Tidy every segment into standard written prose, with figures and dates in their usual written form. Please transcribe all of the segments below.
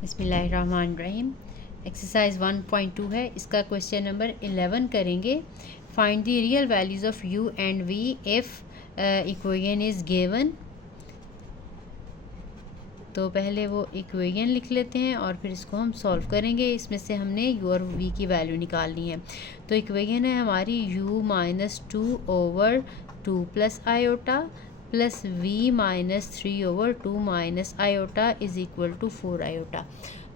बिस्मिल्लाहिर्रहमानिर्रहीम। एक्सरसाइज 1.2 है, इसका क्वेश्चन नंबर 11 करेंगे। Find the real values of u and v if equation is given. तो पहले वो इक्वेशन लिख लेते हैं और फिर इसको हम सॉल्व करेंगे। इसमें से हमने u और v की वैल्यू निकालनी है। तो इक्वेशन है हमारी u -2 over 2 plus iota plus v -3 over 2 minus iota is equal to 4 iota.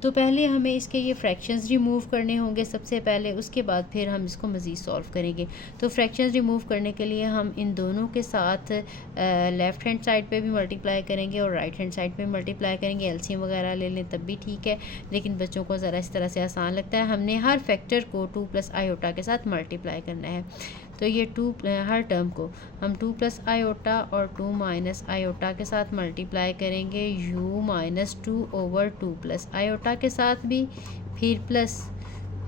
तो पहले हमें इसके ये फ्रैक्शंस रिमूव करने होंगे सबसे पहले, उसके बाद फिर हम इसको मज़ीद सॉल्व करेंगे। तो फ्रैक्शंस रिमूव करने के लिए हम इन दोनों के साथ लेफ़्ट हैंड साइड पे भी मल्टीप्लाई करेंगे और राइट हैंड साइड पे मल्टीप्लाई करेंगे। एलसीएम वगैरह ले लें तब भी ठीक है, लेकिन बच्चों को ज़रा इस तरह से आसान लगता है। हमने हर फैक्टर को 2 प्लस आयोटा के साथ मल्टीप्लाई करना है। तो ये हर टर्म को हम 2 प्लस आयोटा और 2 माइनस आयोटा के साथ मल्टीप्लाई करेंगे। u -2 ओवर 2 प्लस आयोटा के साथ भी, फिर plus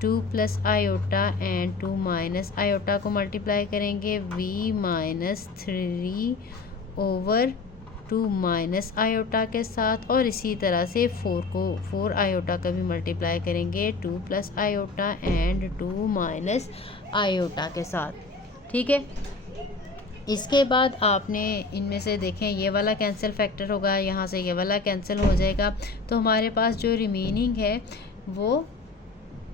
2 plus iota and 2 minus iota को मल्टीप्लाई करेंगे। v -3 ओवर 2 माइनस आयोटा के साथ, और इसी तरह से 4 आयोटा का भी मल्टीप्लाई करेंगे 2 plus iota and 2 minus iota के साथ। ठीक है, इसके बाद आपने इनमें से देखें ये वाला कैंसिल फैक्टर होगा, यहाँ से ये वाला कैंसिल हो जाएगा। तो हमारे पास जो रिमेनिंग है वो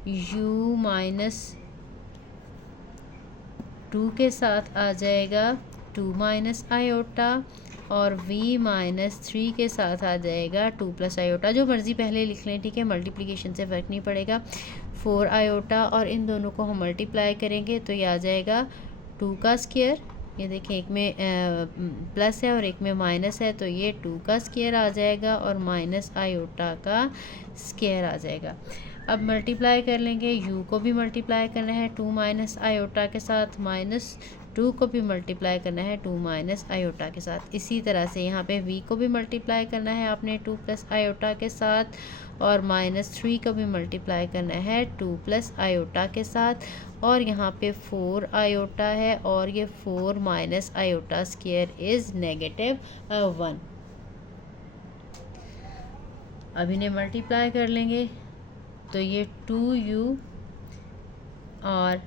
u -2 के साथ आ जाएगा 2 माइनस आयोटा, और v -3 के साथ आ जाएगा 2 प्लस आयोटा। जो मर्ज़ी पहले लिख लें, ठीक है, मल्टीप्लिकेशन से फ़र्क नहीं पड़ेगा। 4 आयोटा और इन दोनों को हम मल्टीप्लाई करेंगे तो ये आ जाएगा 2 का स्क्वायर। ये देखिए, एक में प्लस है और एक में माइनस है, तो ये 2 का स्क्वायर आ जाएगा और माइनस आयोटा का स्क्वायर आ जाएगा। अब मल्टीप्लाई कर लेंगे, u को भी मल्टीप्लाई करना है 2 माइनस आयोटा के साथ, माइनस 2 को भी मल्टीप्लाई करना है 2 माइनस आयोटा के साथ। इसी तरह से यहाँ पे v को भी मल्टीप्लाई करना है आपने 2 प्लस आयोटा के साथ, और -3 को भी मल्टीप्लाई करना है 2 प्लस आयोटा के साथ, और यहाँ पे 4 आयोटा है और ये 4 माइनस आयोटा स्क्वायर इज़ -1। अब इन्हें मल्टीप्लाई कर लेंगे तो ये 2u और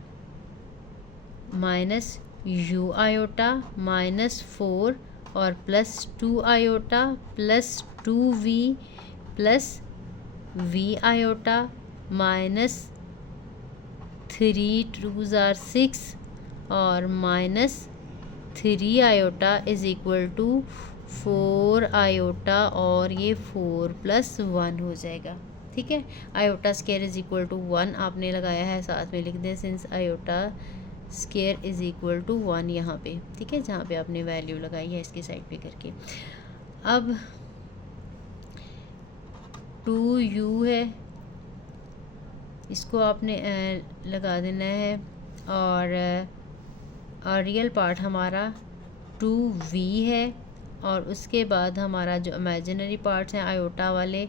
माइनस u आयोटा -4 और plus 2 iota plus 2v plus v iota -3 2s are 6 और -3 iota is equal to 4 iota, और ये 4 + 1 हो जाएगा। ठीक है, iota square is equal to 1 आपने लगाया है, साथ में लिख दें since iota square is equal to 1 यहाँ पे। ठीक है, जहाँ पे आपने वैल्यू लगाई है इसके साइड पे करके। अब 2u है, इसको आपने लगा देना है, और रियल पार्ट हमारा 2v है, और उसके बाद हमारा जो इमेजिनरी पार्ट्स हैं आयोटा वाले,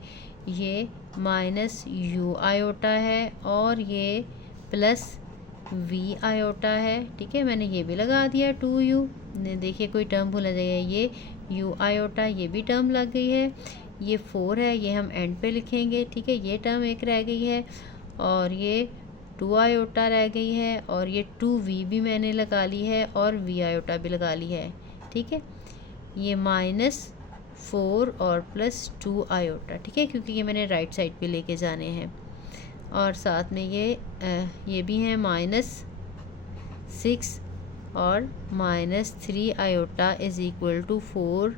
ये -u आयोटा है और ये प्लस v आयोटा है। ठीक है, मैंने ये भी लगा दिया 2u। देखिए कोई टर्म भूला जाएगा, ये u आयोटा, ये भी टर्म लग गई है। ये 4 है, ये हम एंड पे लिखेंगे। ठीक है, ये टर्म एक रह गई है, और ये 2 आयोटा रह गई है, और ये 2v भी मैंने लगा ली है और v आयोटा भी लगा ली है। ठीक है, ये -4 और प्लस 2 आयोटा। ठीक है, क्योंकि ये मैंने राइट साइड पे लेके जाने हैं, और साथ में ये भी है -6 और -3 iota is equal to 4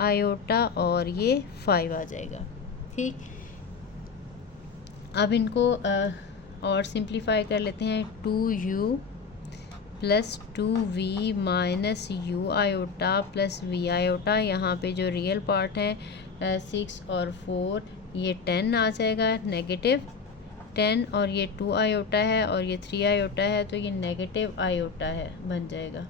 iota, और ये 5 आ जाएगा। ठीक, अब इनको और सिंप्लीफाई कर लेते हैं। 2u plus 2v minus u iota plus v iota, यहाँ पे जो रियल पार्ट है 6 और 4, ये 10 आ जाएगा, -10, और ये 2 आयोटा है और ये 3 आयोटा है, तो ये नेगेटिव आयोटा है, बन जाएगा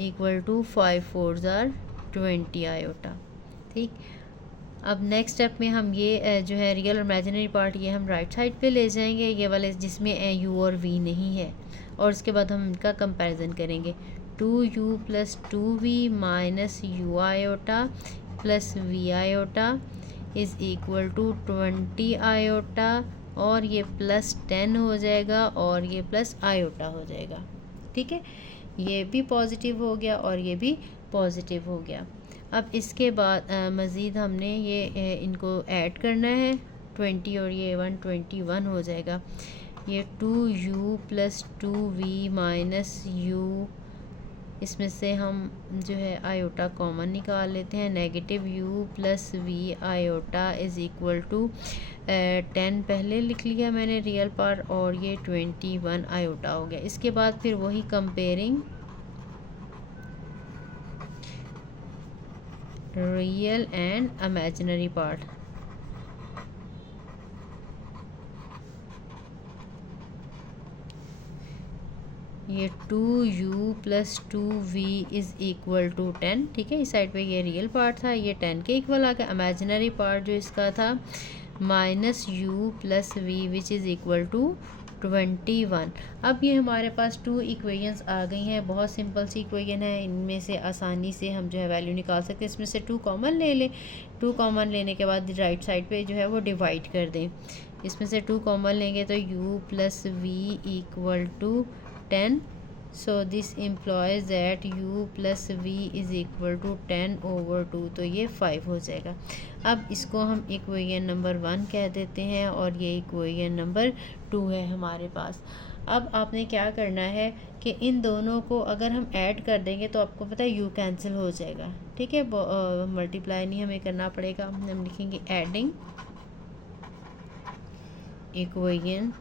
equal to 5 4s are 20 iota. ठीक, अब नेक्स्ट स्टेप में हम ये जो है रियल और इमेजिनरी पार्ट, ये हम राइट साइड पे ले जाएंगे, ये वाले जिसमें u और v नहीं है, और उसके बाद हम इनका कंपैरिजन करेंगे। 2u plus 2v minus u iota plus v iota, is equal to 20 iota, और ये प्लस 10 हो जाएगा और ये प्लस आयोटा हो जाएगा। ठीक है, ये भी पॉजिटिव हो गया और ये भी पॉजिटिव हो गया। अब इसके बाद मज़ीद हमने ये इनको ऐड करना है, 20 और ये 121 हो जाएगा। ये 2u plus 2v minus u, इसमें से हम जो है आयोटा कॉमन निकाल लेते हैं। Negative u plus v iota is equal to 10 पहले लिख लिया मैंने रियल पार्ट, और ये 21 आयोटा हो गया। इसके बाद फिर वही comparing real and imaginary part. ये 2u plus 2v is equal to 10। ठीक है, इस साइड पे ये रियल पार्ट था, ये 10 के इक्वल आ गया। इमेजिनरी पार्ट जो इसका था minus u plus v which is equal to 21। अब ये हमारे पास 2 इक्वेशंस आ गई हैं। बहुत सिंपल सी इक्वेशन है, इनमें से आसानी से हम जो है वैल्यू निकाल सकते हैं। इसमें से 2 कॉमन ले लें। 2 कॉमन लेने के बाद राइट साइड पे जो है वो डिवाइड कर दें। इसमें से 2 कॉमन लेंगे तो u plus v equal to 10। So this implies that u plus v is equal to 10 over 2, तो ये 5 हो जाएगा। अब इसको हम इक्वेशन नंबर 1 कह देते हैं और ये इक्वेशन नंबर 2 है हमारे पास। अब आपने क्या करना है कि इन दोनों को अगर हम ऐड कर देंगे तो आपको पता है u कैंसिल हो जाएगा। ठीक है, मल्टीप्लाई नहीं हमें करना पड़ेगा। हम लिखेंगे एडिंग इक्वेशन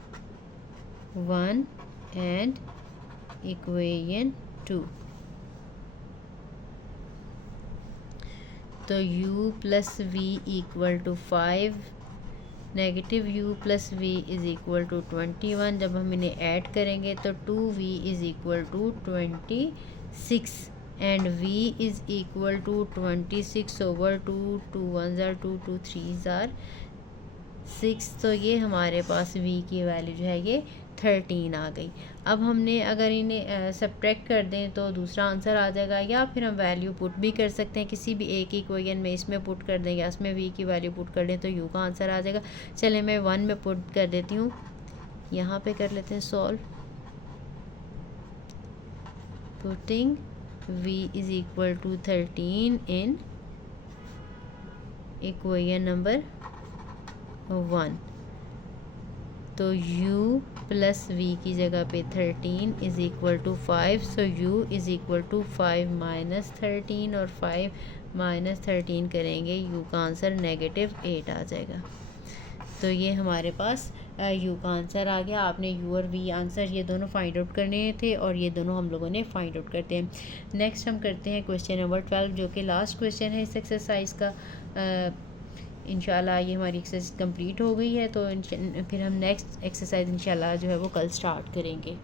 1 एंड इक्वेशन 2। तो u plus v equal to 5, negative u plus v is equal to 21। जब हम इन्हें ऐड करेंगे तो 2v is equal to 26 and v is equal to 26 over 2, 2 1 ज़ार 2, 2 3 ज़ार 6। तो ये हमारे पास v की वैल्यू जो है ये 13 आ गई। अब हमने अगर इन्हें सब्ट्रैक्ट कर दें तो दूसरा आंसर आ जाएगा, या फिर हम वैल्यू पुट भी कर सकते हैं किसी भी एक इक्वेशन में। इसमें पुट कर दें या इसमें v की वैल्यू पुट कर दें तो u का आंसर आ जाएगा। चले मैं 1 में पुट कर देती हूँ, यहाँ पे कर लेते हैं solve. Putting v is equal to 13 in equation number 1, तो u प्लस v की जगह पे 13 is equal to 5। So u is equal to 5 minus 13, और 5 माइनस 13 करेंगे u का आंसर नेगेटिव 8 आ जाएगा। तो ये हमारे पास u का आंसर आ गया। आपने u और v आंसर ये दोनों फाइंड आउट करने थे और ये दोनों हम लोगों ने फाइंड आउट करते हैं। नेक्स्ट हम करते हैं क्वेश्चन नंबर 12, जो कि लास्ट क्वेश्चन है इस एक्सरसाइज का। इंशाल्लाह ये हमारी एक्सरसाइज कंप्लीट हो गई है, तो फिर हम नेक्स्ट एक्सरसाइज इंशाल्लाह जो है वो कल स्टार्ट करेंगे।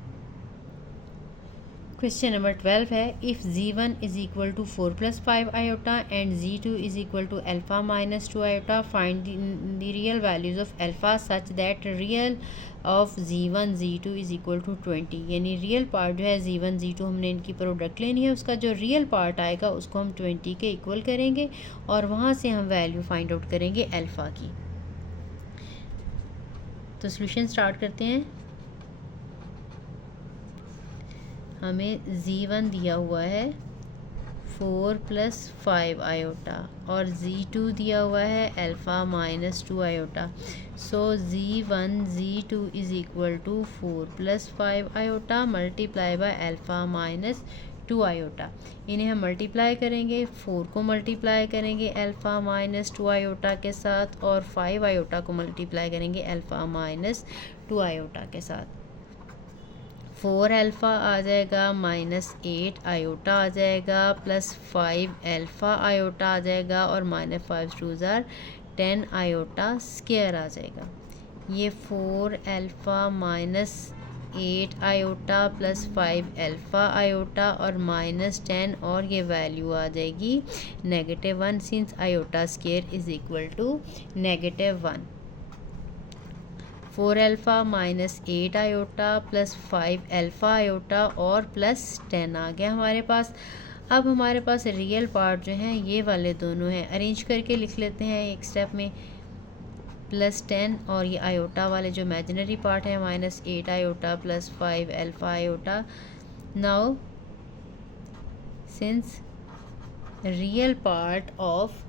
क्वेश्चन नंबर 12 है, if z1 is equal to 4 plus 5 iota and z2 is equal to alpha minus 2 iota, find the real values of alpha such that real of z1 z2 is equal to 20। यानी real part जो है z1 z2 हमने इनकी product लेनी है, उसका जो real part आएगा उसको हम 20 के इक्वल करेंगे और वहाँ से हम वैल्यू फाइंड आउट करेंगे अल्फ़ा की। तो सॉल्यूशन स्टार्ट करते हैं। हमें z1 दिया हुआ है 4 प्लस 5 आयोटा और z2 दिया हुआ है alpha minus 2 iota. So z1 z2 is equal to 4 plus 5 iota multiply by alpha minus 2 iota. इन्हें हम मल्टीप्लाई करेंगे, 4 को मल्टीप्लाई करेंगे अल्फ़ा माइनस 2 आयोटा के साथ, और 5 आयोटा को मल्टीप्लाई करेंगे अल्फ़ा माइनस 2 आयोटा के साथ। 4 अल्फ़ा आ जाएगा माइनस 8 आयोटा आ जाएगा प्लस 5 अल्फ़ा आयोटा आ जाएगा और माइनस 5 2 ज़ार 10 आयोटा स्क्वायर आ जाएगा। ये 4 alpha minus 8 iota plus 5 alpha iota और माइनस 10, और ये वैल्यू आ जाएगी -1 since iota square is equal to -1। 4 alpha minus 8 iota plus 5 alpha iota और प्लस 10 आ गया हमारे पास। अब हमारे पास रियल पार्ट जो हैं ये वाले दोनों हैं, अरेंज करके लिख लेते हैं एक स्टेप में। +10 और ये आयोटा वाले जो इमेजिनरी पार्ट है -8 iota + 5 alpha iota. Now since real part of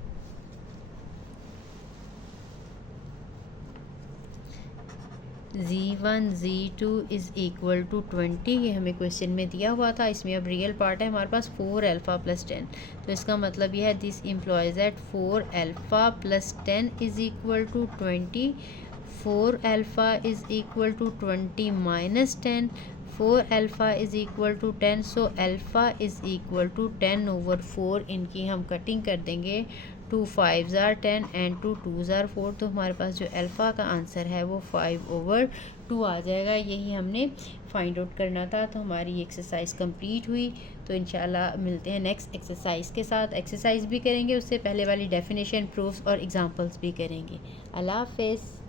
Z1 Z2 is equal to 20, ये हमें क्वेश्चन में दिया हुआ था। इसमें अब रियल पार्ट है हमारे पास 4 अल्फ़ा + 10, तो इसका मतलब यह है this implies that 4 alpha + 10 is equal to 20। 4 alpha is equal to 20 - 10, 4 alpha is equal to 10। So alpha is equal to 10/4। इनकी हम कटिंग कर देंगे, 2 5s are 10 and 2 2s are 4। तो हमारे पास जो अल्फ़ा का आंसर है वो 5/2 आ जाएगा। यही हमने फाइंड आउट करना था। तो हमारी एक्सरसाइज कंप्लीट हुई। तो इंशाल्लाह मिलते हैं नेक्स्ट एक्सरसाइज के साथ। एक्सरसाइज भी करेंगे, उससे पहले वाली डेफिनेशन, प्रूफ्स और एग्जांपल्स भी करेंगे। अल्लाह हाफ़िज़।